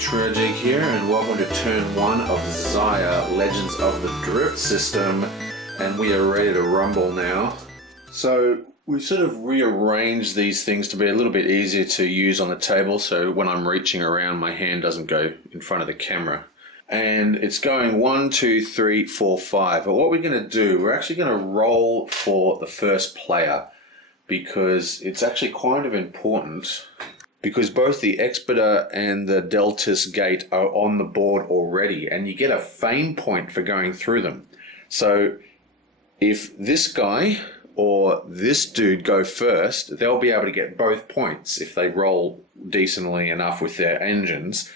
Tragic here, and welcome to turn 1 of Xia Legends of the Drift system, and we are ready to rumble now. So we sort of rearranged these things to be a little bit easier to use on the table, so when I'm reaching around my hand doesn't go in front of the camera. And it's going 1, 2, 3, 4, 5. But what we're going to do, we're actually going to roll for the first player, because it's actually kind of important, because both the Expediter and the Deltas Gate are on the board already, and you get a fame point for going through them. So if this guy or this dude go first, they'll be able to get both points if they roll decently enough with their engines,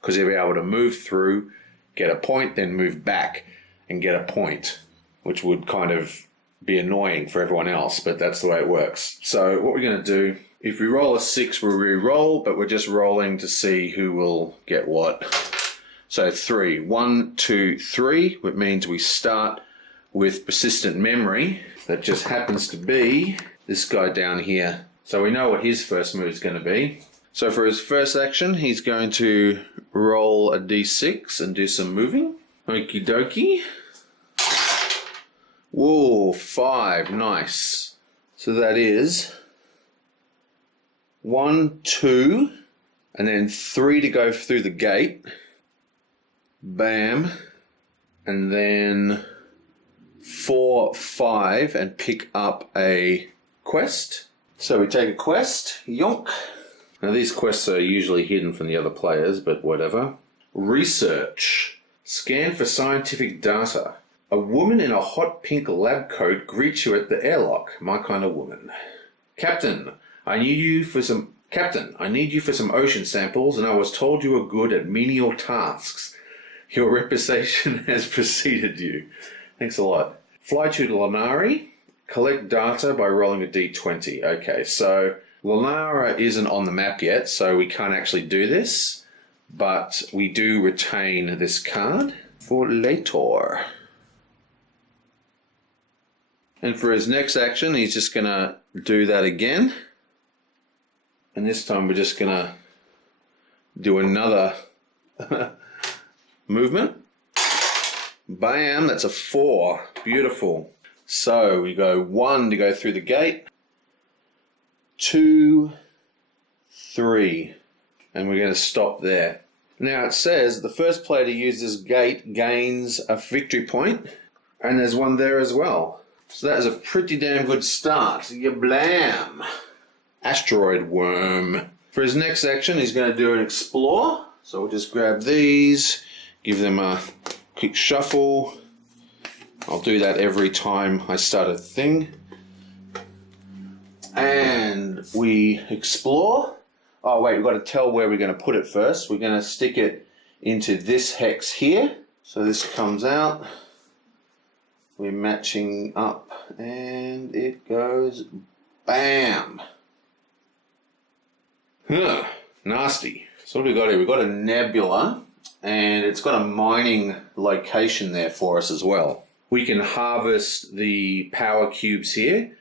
because they'll be able to move through, get a point, then move back and get a point, which would kind of be annoying for everyone else, but that's the way it works. So what we're going to do, if we roll a 6, we'll re-roll, but we're just rolling to see who will get what. So 3. 1, 2, 3, which means we start with persistent memory. That just happens to be this guy down here. So we know what his first move is going to be. So for his first action, he's going to roll a d6 and do some moving. Okie dokie. Whoa, 5, nice. So that is 1, 2, and then 3 to go through the gate. Bam. And then 4, 5, and pick up a quest. So we take a quest, yonk. Now these quests are usually hidden from the other players, but whatever. Research. Scan for scientific data. A woman in a hot pink lab coat greets you at the airlock. My kind of woman. Captain, I need you for some ocean samples, and I was told you were good at menial tasks. Your reputation has preceded you. Thanks a lot. Fly to Lanari. Collect data by rolling a d20. Okay, so Lanara isn't on the map yet, so we can't actually do this, but we do retain this card for later. And for his next action, he's just going to do that again. And this time we're just going to do another movement. Bam, that's a 4. Beautiful. So we go 1 to go through the gate. 2, 3. And we're going to stop there. Now it says the first player to use this gate gains a victory point. And there's one there as well. So that is a pretty damn good start. Blam! Asteroid worm. For his next action, he's going to do an explore. So we'll just grab these, give them a quick shuffle. I'll do that every time I start a thing. And we explore. Oh wait, we've got to tell where we're going to put it first. We're going to stick it into this hex here. So this comes out. We're matching up, and it goes bam. Nasty. So what have we got here? We've got a nebula, and it's got a mining location there for us as well. We can harvest the power cubes here,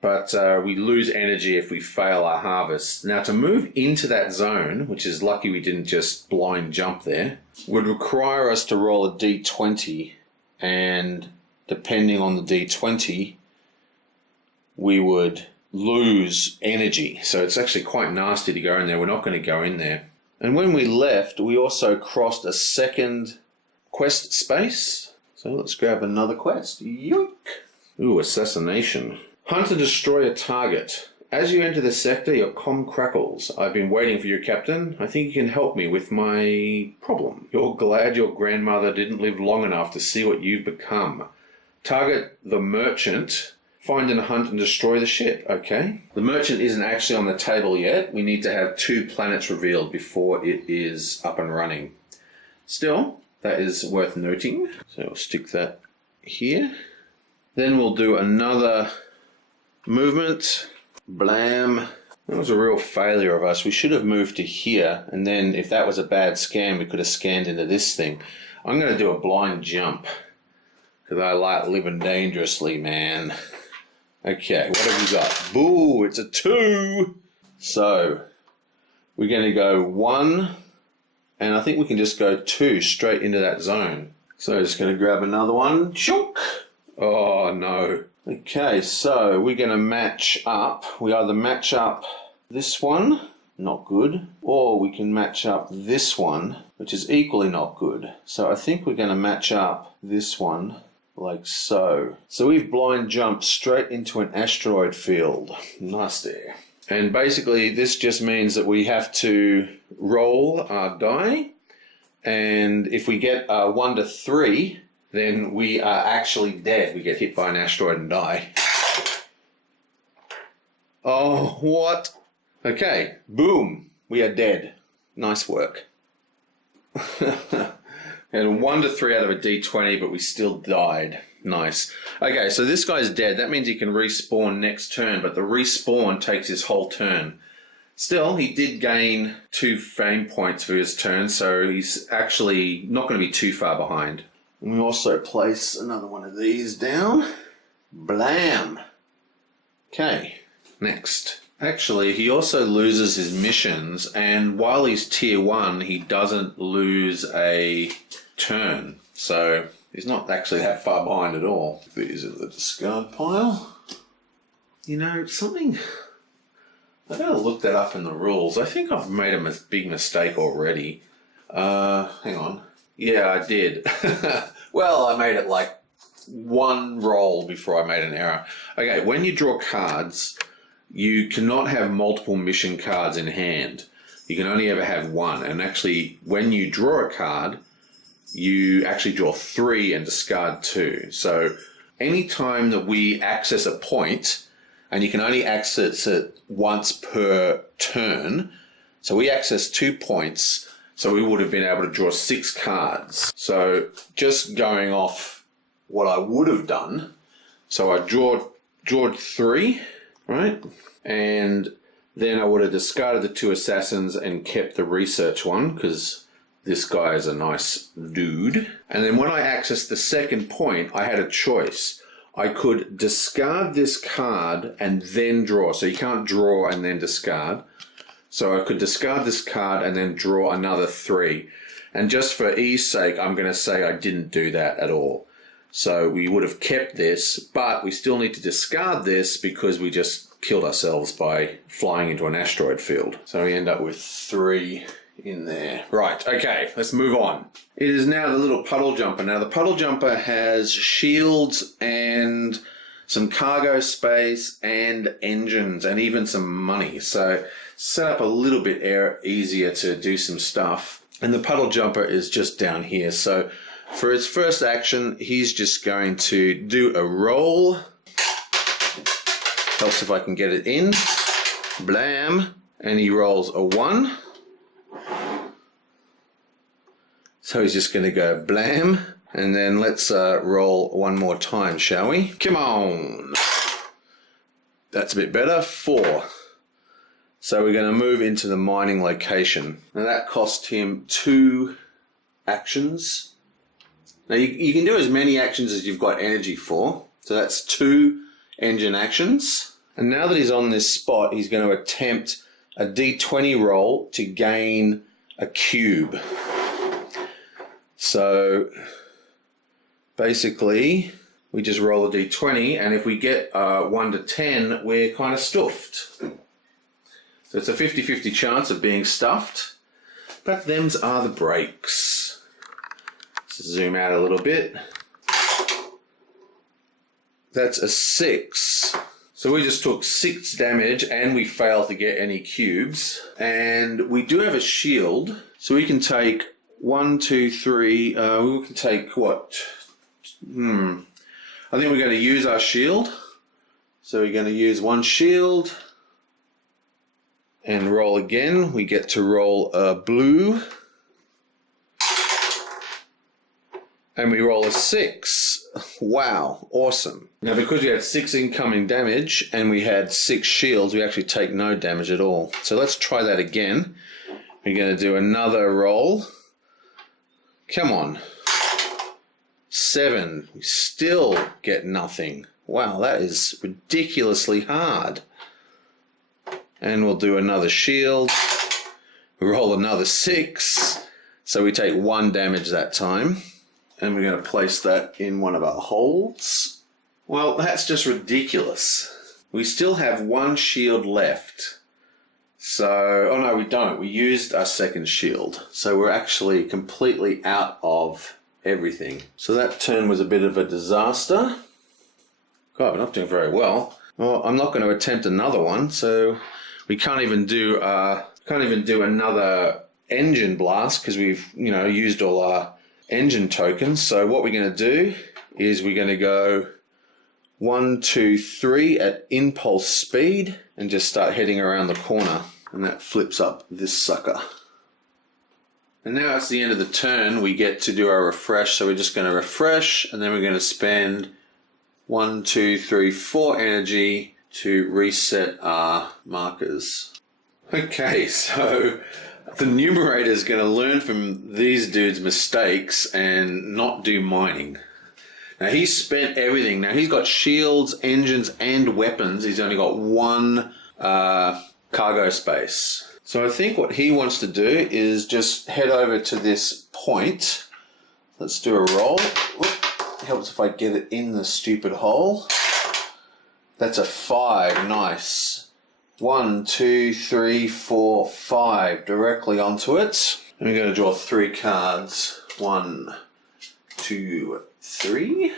but we lose energy if we fail our harvest. Now to move into that zone, which is lucky we didn't just blind jump there, would require us to roll a d20. And depending on the d20, we would lose energy. So it's actually quite nasty to go in there. We're not going to go in there. And when we left, we also crossed a second quest space. So let's grab another quest. Yoink! Ooh, assassination. Hunt and destroy a target. As you enter the sector, your comm crackles. I've been waiting for you, Captain. I think you can help me with my problem. You're glad your grandmother didn't live long enough to see what you've become. Target the merchant. Find and hunt and destroy the ship. Okay. The merchant isn't actually on the table yet. We need to have 2 planets revealed before it is up and running. Still, that is worth noting. So we'll stick that here. Then we'll do another movement. Blam. That was a real failure of us. We should have moved to here, and then if that was a bad scan, we could have scanned into this thing. I'm going to do a blind jump, because I like living dangerously, man. Okay, what have we got? Boo, it's a 2. So we're going to go 1, And I think we can just go 2 straight into that zone. So just going to grab another one. Chunk. Oh, no. Okay, so we're going to match up. We either match up this one, not good, or we can match up this one, which is equally not good. So I think we're going to match up this one like so. So we've blind jumped straight into an asteroid field. Nasty. And basically this just means that we have to roll our die, and if we get 1 to 3, then we are actually dead. We get hit by an asteroid and die. Oh, what? Okay, boom, we are dead. Nice work. And 1 to 3 out of a D20, but we still died. Nice. Okay, so this guy's dead. That means he can respawn next turn, but the respawn takes his whole turn. Still, he did gain 2 fame points for his turn, so he's actually not going to be too far behind. And we also place another one of these down. Blam! Okay, next. Actually, he also loses his missions, and while he's tier 1, he doesn't lose a turn. So he's not actually that far behind at all. These are the discard pile. You know, something... I gotta look that up in the rules. I think I've made a big mistake already. Hang on. Yeah, I did. Well, I made it like 1 roll before I made an error. Okay, when you draw cards, you cannot have multiple mission cards in hand. You can only ever have 1. And actually, when you draw a card, you actually draw 3 and discard 2. So anytime that we access a point, and you can only access it once per turn, so we access 2 points, so we would have been able to draw 6 cards. So just going off what I would have done, so I drawed 3, right? And then I would have discarded the 2 assassins and kept the research one, because this guy is a nice dude. And then when I accessed the second point, I had a choice. I could discard this card and then draw. So you can't draw and then discard. So I could discard this card and then draw another 3. And just for ease sake, I'm going to say I didn't do that at all. So we would have kept this, but we still need to discard this because we just killed ourselves by flying into an asteroid field. So we end up with 3 in there. Right, okay, let's move on. It is now the little puddle jumper. Now the puddle jumper has shields and some cargo space and engines and even some money. So set up a little bit easier to do some stuff. And the puddle jumper is just down here. So for his first action, he's just going to do a roll. Helps if I can get it in. Blam. And he rolls a 1. So he's just going to go blam. And then let's roll 1 more time, shall we? Come on. That's a bit better. 4. So we're going to move into the mining location. Now that cost him 2 actions. Now you can do as many actions as you've got energy for. So that's 2 engine actions. And now that he's on this spot, he's going to attempt a D20 roll to gain a cube. So basically, we just roll a D20, and if we get 1 to 10, we're kind of stuffed. So it's a 50-50 chance of being stuffed, but them's are the breaks. Let's zoom out a little bit. That's a 6. So we just took 6 damage and we failed to get any cubes. And we do have a shield, so we can take 1, 2, 3. We can take what? I think we're going to use our shield. So we're going to use 1 shield and roll again. We get to roll a blue. And we roll a 6. Wow, awesome. Now because we had 6 incoming damage and we had 6 shields, we actually take no damage at all. So let's try that again. We're going to do another roll. Come on. 7. We still get nothing. Wow, that is ridiculously hard. And we'll do another shield. Roll another 6. So we take 1 damage that time. And we're going to place that in one of our holds. Well, that's just ridiculous. We still have 1 shield left. So, oh no, we don't. We used our second shield. So we're actually completely out of everything. So that turn was a bit of a disaster. God, we're not doing very well. Well, I'm not going to attempt another one. So we can't even do another engine blast because we've, used all our engine tokens. So what we're going to do is we're going to go 1, 2, 3 at impulse speed and just start heading around the corner, and that flips up this sucker. And now it's the end of the turn. We get to do our refresh, so we're just going to refresh, and then we're going to spend 1, 2, 3, 4 energy to reset our markers. Okay, so the numerator is going to learn from these dudes' mistakes and not do mining. Now he's spent everything. Now he's got shields, engines, and weapons. He's only got 1 cargo space. So I think what he wants to do is just head over to this point. Let's do a roll. Whoop. Helps if I get it in the stupid hole. That's a 5. Nice. 1, 2, 3, 4, 5 directly onto it. And we're going to draw 3 cards. 1, 2, 3.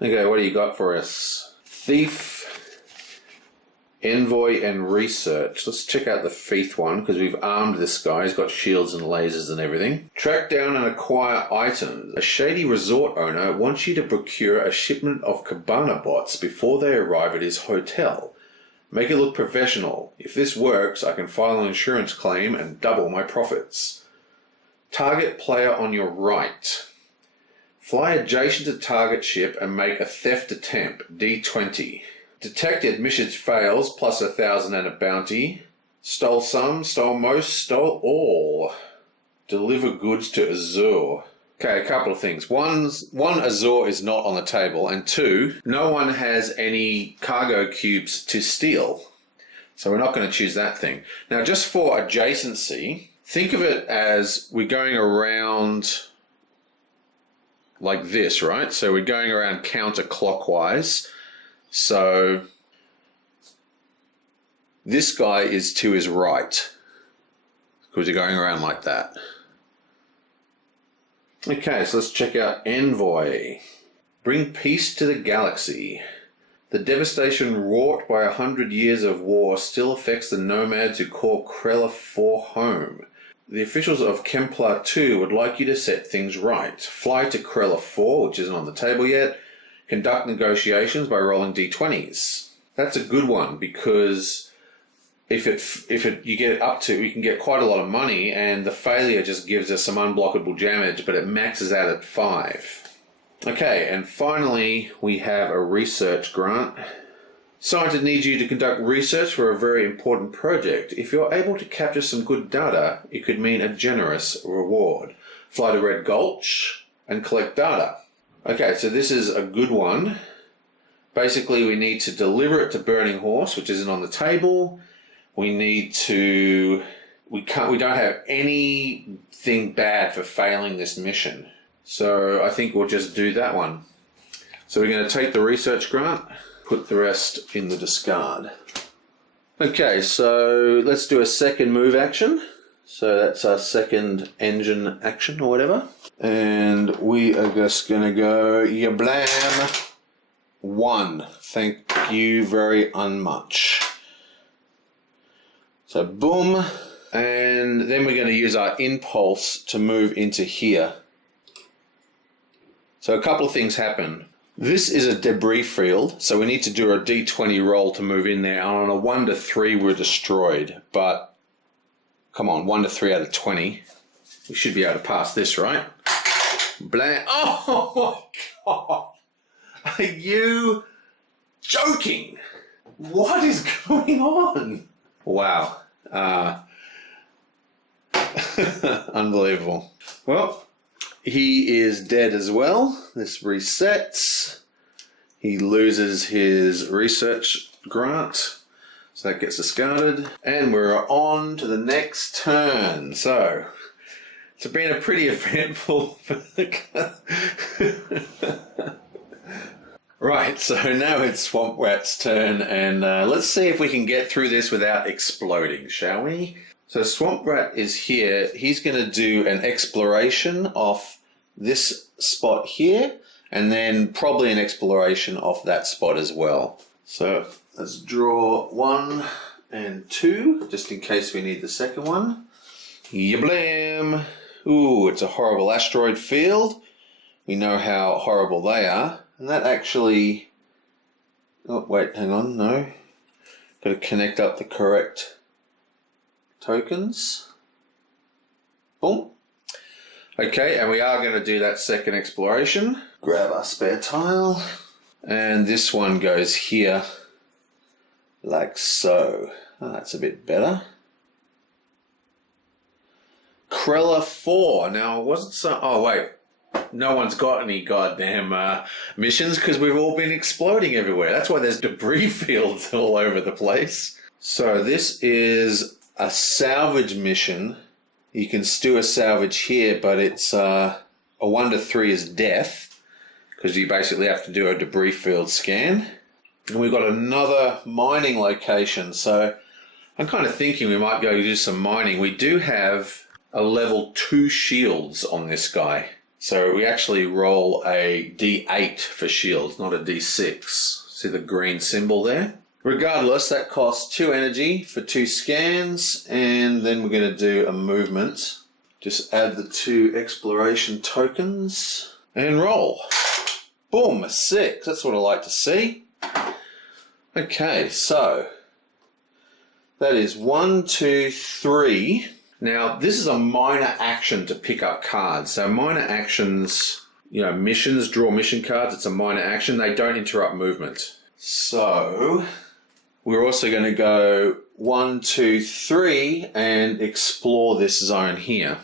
Okay, what do you got for us? Thief, Envoy, and Research. Let's check out the Thief one because we've armed this guy. He's got shields and lasers and everything. Track down and acquire items. A shady resort owner wants you to procure a shipment of cabana bots before they arrive at his hotel. Make it look professional. If this works, I can file an insurance claim and double my profits. Target player on your right. Fly adjacent to target ship and make a theft attempt, D20. Detected missions fails, plus 1,000 and a bounty. Stole some, stole most, stole all. Deliver goods to Azure. Okay, a couple of things. One, Azure is not on the table, and 2, no one has any cargo cubes to steal. So we're not going to choose that thing. Now, just for adjacency, think of it as we're going around like this, right? So we're going around counterclockwise. So this guy is to his right because you're going around like that. Okay, so let's check out Envoy. Bring peace to the galaxy. The devastation wrought by 100 years of war still affects the nomads who call Krella 4 home. The officials of Kemplar 2 would like you to set things right. Fly to Krella 4, which isn't on the table yet. Conduct negotiations by rolling d20s. That's a good one because you get it up to, we can get quite a lot of money, and the failure just gives us some unblockable damage, but it maxes out at 5. Okay, and finally we have a research grant. Scientist needs you to conduct research for a very important project. If you're able to capture some good data, it could mean a generous reward. Fly to Red Gulch and collect data. Okay, so this is a good one. Basically, we need to deliver it to Burning Horse, which isn't on the table. We don't have anything bad for failing this mission. So I think we'll just do that one. So we're going to take the research grant, put the rest in the discard. Okay, so let's do a second move action. So that's our second engine action or whatever. And we are just going to go yablam 1. Thank you very much. So boom, and then we're going to use our impulse to move into here. So a couple of things happen. This is a debris field, so we need to do a d20 roll to move in there. And on a 1 to 3, we're destroyed. But come on, 1 to 3 out of 20. We should be able to pass this, right? Blam! Oh my God! Are you joking? What is going on? Wow. Unbelievable. Well, he is dead as well. This resets. He loses his research grant. So that gets discarded. And we're on to the next turn. So It's been a pretty eventful. Right, so now it's Swamp Rat's turn, and let's see if we can get through this without exploding, shall we? So Swamp Rat is here. He's going to do an exploration of this spot here, and then probably an exploration of that spot as well. So let's draw 1 and 2, just in case we need the second one. Yablam! Ooh, it's a horrible asteroid field. We know how horrible they are. And that actually... Oh, wait, hang on, no. Got to connect up the correct tokens. Boom. Okay, and we are going to do that second exploration. Grab our spare tile. And this one goes here, like so. Oh, that's a bit better. Krella 4. Now, it wasn't so... Oh, wait. No one's got any goddamn missions because we've all been exploding everywhere. That's why there's debris fields all over the place. So this is a salvage mission. You can do a salvage here, but it's a 1 to 3 is death because you basically have to do a debris field scan. And we've got another mining location. So I'm kind of thinking we might go do some mining. We do have a level 2 shields on this guy. So we actually roll a D8 for shields, not a D6. See the green symbol there? Regardless, that costs 2 energy for 2 scans, and then we're going to do a movement. Just add the 2 exploration tokens and roll. Boom, a 6. That's what I like to see. Okay, so that is 1, 2, 3. Now, this is a minor action to pick up cards. So minor actions, you know, missions, draw mission cards, it's a minor action. They don't interrupt movement. So we're also going to go 1, 2, 3 and explore this zone here.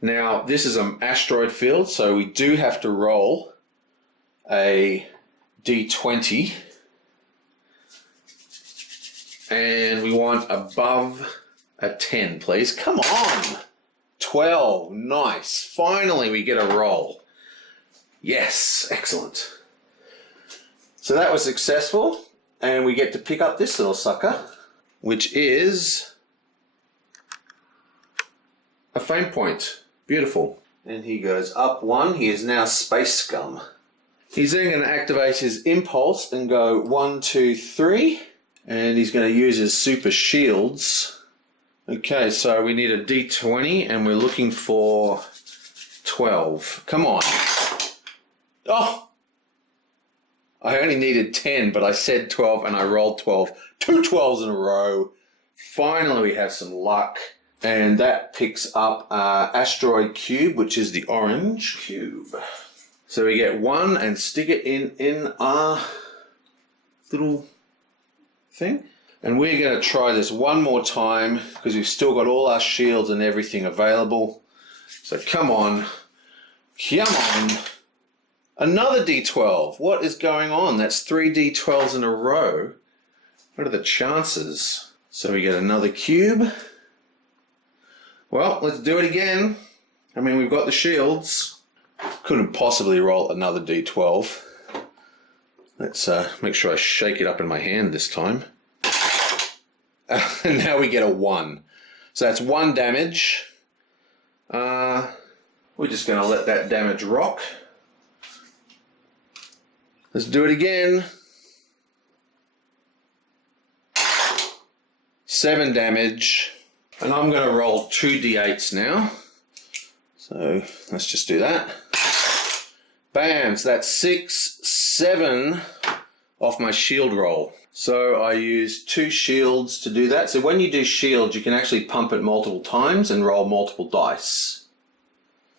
Now, this is an asteroid field, so we do have to roll a D20. And we want above a 10, please. Come on! 12. Nice. Finally, we get a roll. Yes. Excellent. So that was successful. And we get to pick up this little sucker, which is a fame point. Beautiful. And he goes up 1. He is now Space Scum. He's then going to activate his impulse and go 1, 2, 3. And he's going to use his super shields. Okay, so we need a D20 and we're looking for 12. Come on. Oh! I only needed 10, but I said 12 and I rolled 12. 2 12s in a row. Finally, we have some luck. And that picks up our asteroid cube, which is the orange cube. So we get 1 and stick it in our little thing. And we're going to try this one more time because we've still got all our shields and everything available. So come on. Come on. Another D12. What is going on? That's 3 D12s in a row. What are the chances? So we get another cube. Well, let's do it again. I mean, we've got the shields. Couldn't possibly roll another D12. Let's make sure I shake it up in my hand this time. And now we get a 1. So that's 1 damage. We're just going to let that damage rock. Let's do it again. 7 damage. And I'm going to roll 2 D8s now. So let's just do that. Bam! So that's 6, 7 off my shield roll. So I use 2 shields to do that. So when you do shields, you can actually pump it multiple times and roll multiple dice.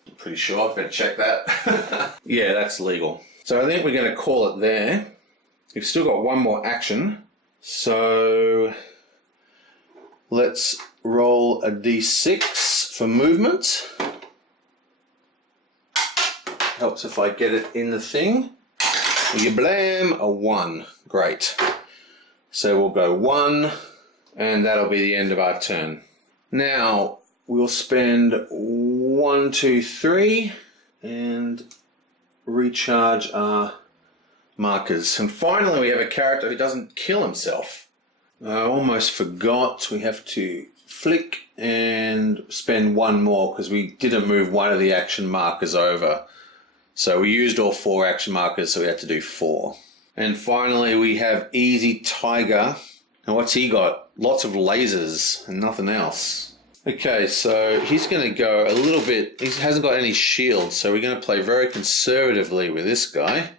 I'm pretty sure. I better check that. Yeah, that's legal. So I think we're going to call it there. We've still got one more action. So let's roll a D6 for movement. Helps if I get it in the thing. You blam, a 1. Great. So we'll go 1, and that'll be the end of our turn. Now, we'll spend 1, 2, 3, and recharge our markers. And finally, we have a character who doesn't kill himself. I almost forgot we have to flick and spend one more because we didn't move one of the action markers over. So we used all 4 action markers, so we had to do 4. And finally, we have Easy Tiger. And what's he got? Lots of lasers and nothing else. Okay, so he's going to go a little bit... He hasn't got any shield, so we're going to play very conservatively with this guy.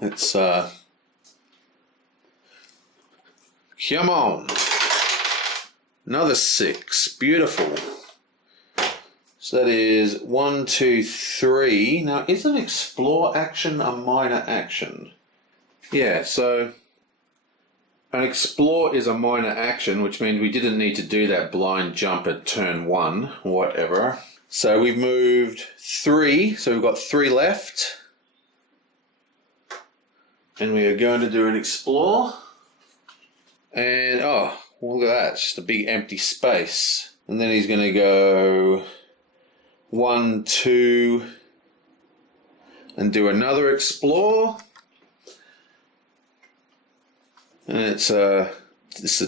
Let's... Come on! Another 6. Beautiful. So that is 1, 2, 3. Now, is an explore action a minor action? Yeah, so an explore is a minor action, which means we didn't need to do that blind jump at turn 1, whatever. So we've moved 3, so we've got 3 left. And we are going to do an explore. And, oh, look at that, just a big empty space. And then he's going to go 1, 2, and do another explore. And it's a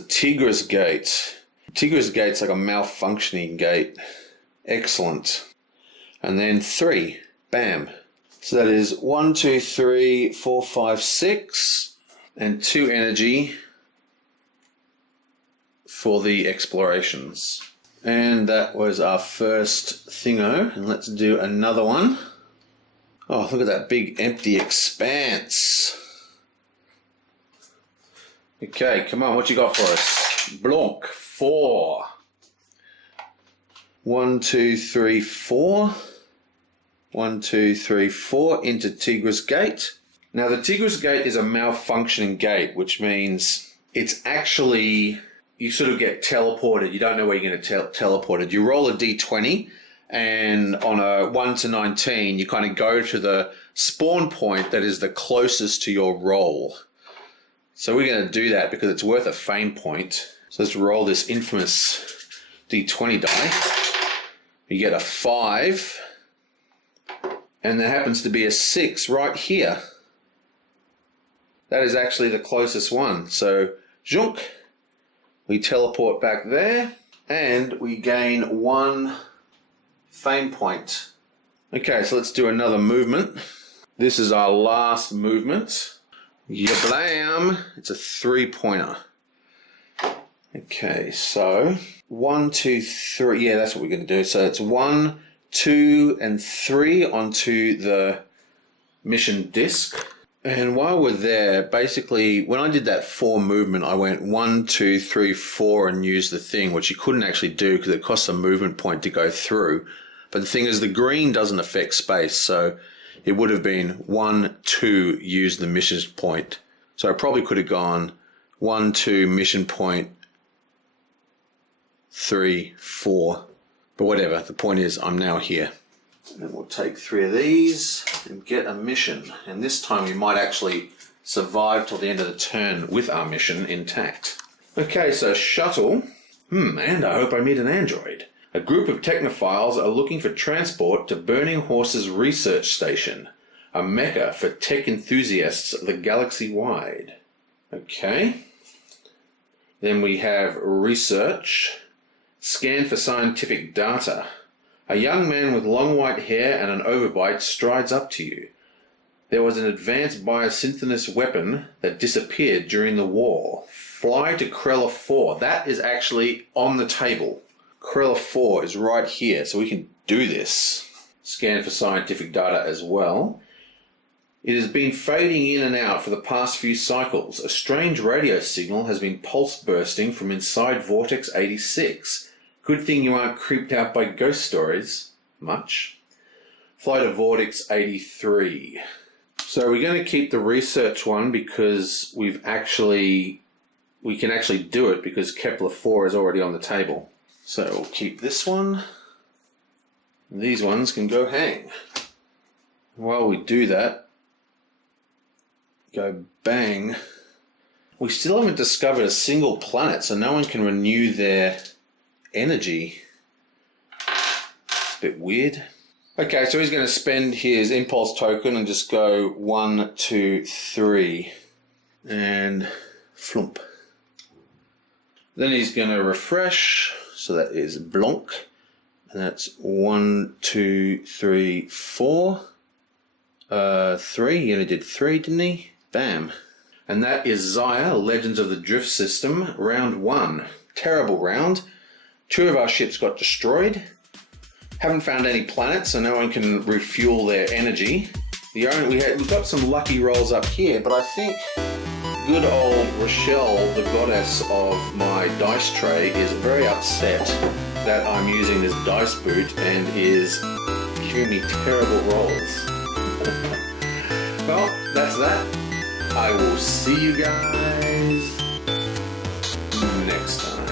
Tigress Gate. Tigress Gate's like a malfunctioning gate. Excellent. And then 3. Bam. So that is 1, 2, 3, 4, 5, 6, and 2 energy for the explorations. And that was our first thingo. And let's do another one. Oh, look at that big empty expanse. Okay, come on, what you got for us? Blanc, 4. 1, 2, 3, 4. 1, 2, 3, 4 into Tigress Gate. Now the Tigress Gate is a malfunctioning gate, which means it's actually... You sort of get teleported. You don't know where you're going to teleported. You roll a d20, and on a 1 to 19, you kind of go to the spawn point that is the closest to your roll. So we're going to do that because it's worth a fame point. So let's roll this infamous d20 die. You get a 5, and there happens to be a 6 right here. That is actually the closest one. So, zhunk. We teleport back there, and we gain 1 fame point. Okay, so let's do another movement. This is our last movement. Yablam! It's a 3-pointer. Okay, so 1, 2, 3. Yeah, that's what we're going to do. So it's 1, 2, and 3 onto the mission disc. And while we're there, basically, when I did that 4 movement, I went 1, 2, 3, 4 and used the thing, which you couldn't actually do because it costs a movement point to go through. But the thing is, the green doesn't affect space, so it would have been 1, 2, use the mission point. So I probably could have gone 1, 2, mission point, 3, 4. But whatever, the point is, I'm now here. And we'll take 3 of these and get a mission. And this time we might actually survive till the end of the turn with our mission intact. Okay, so shuttle. And I hope I meet an android. A group of technophiles are looking for transport to Burning Horse's research station, a mecca for tech enthusiasts of the galaxy wide. Okay. Then we have research. Scan for scientific data. A young man with long white hair and an overbite strides up to you. There was an advanced biosynthesis weapon that disappeared during the war. Fly to Krella 4. That is actually on the table. Krella 4 is right here, so we can do this. Scan for scientific data as well. It has been fading in and out for the past few cycles. A strange radio signal has been pulse bursting from inside Vortex 86. Good thing you aren't creeped out by ghost stories. Much. Fly to Vortex 83. So we're going to keep the research one because we can actually do it because Kepler 4 is already on the table. So we'll keep this one. These ones can go hang. While we do that, go bang. We still haven't discovered a single planet, so no one can renew their energy. bit weird. Okay, so he's going to spend his impulse token and just go 1, 2, 3. And flump. Then he's going to refresh. So that is Blanc. And that's 1, 2, 3, 4. 3. He only did 3, didn't he? Bam. And that is Xayah, Legends of the Drift System, round 1. Terrible round. 2 of our ships got destroyed. Haven't found any planets, so no one can refuel their energy. We've got some lucky rolls up here, but I think good old Rochelle, the goddess of my dice tray, is very upset that I'm using this dice boot and is giving me terrible rolls. Well, that's that. I will see you guys next time.